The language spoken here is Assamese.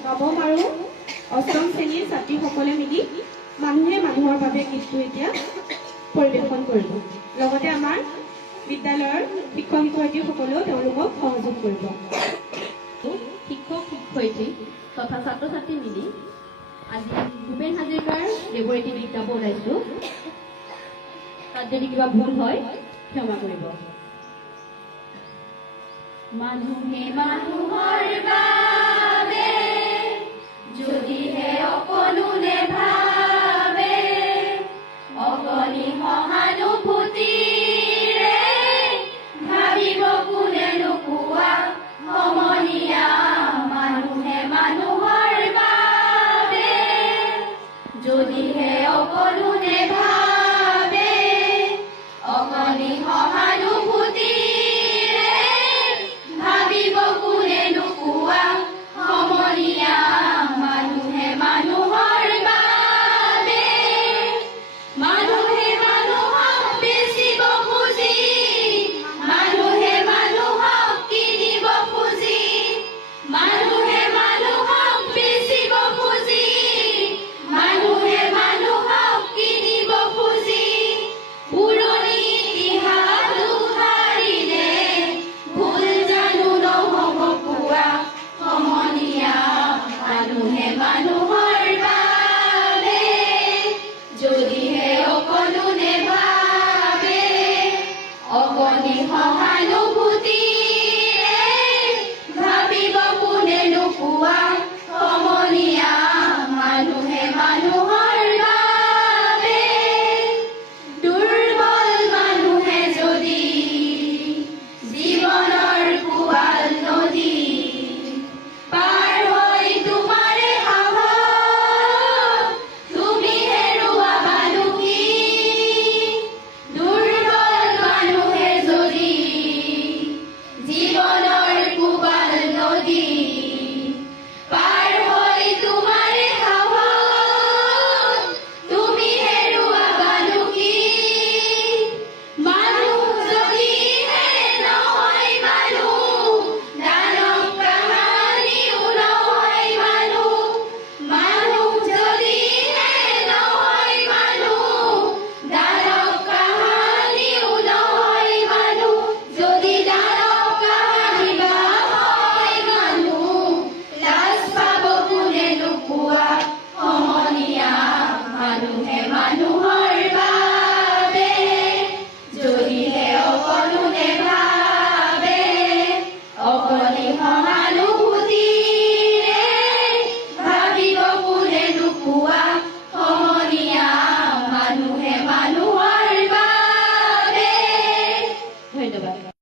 নৱম আৰু অষ্টম শ্ৰেণীৰ ছাত্ৰীসকলে মিলি মানুহে মানুহৰ বাবে গীতটো এতিয়া পৰিৱেশন কৰিব। লগতে আমাৰ বিদ্যালয়ৰ শিক্ষক শিক্ষয়িত্ৰীসকলেও তেওঁলোকক সহযোগ কৰিব। শিক্ষক শিক্ষয়িত্ৰী তথা ছাত্ৰ ছাত্ৰী মিলি আজি ভূপেন হাজৰিকাৰ দেৱৰ এটি গীত গাব ওলাইছোঁ। তাত যদি কিবা ভুল হয় ক্ষমা কৰিব। মানুহে মানুহৰ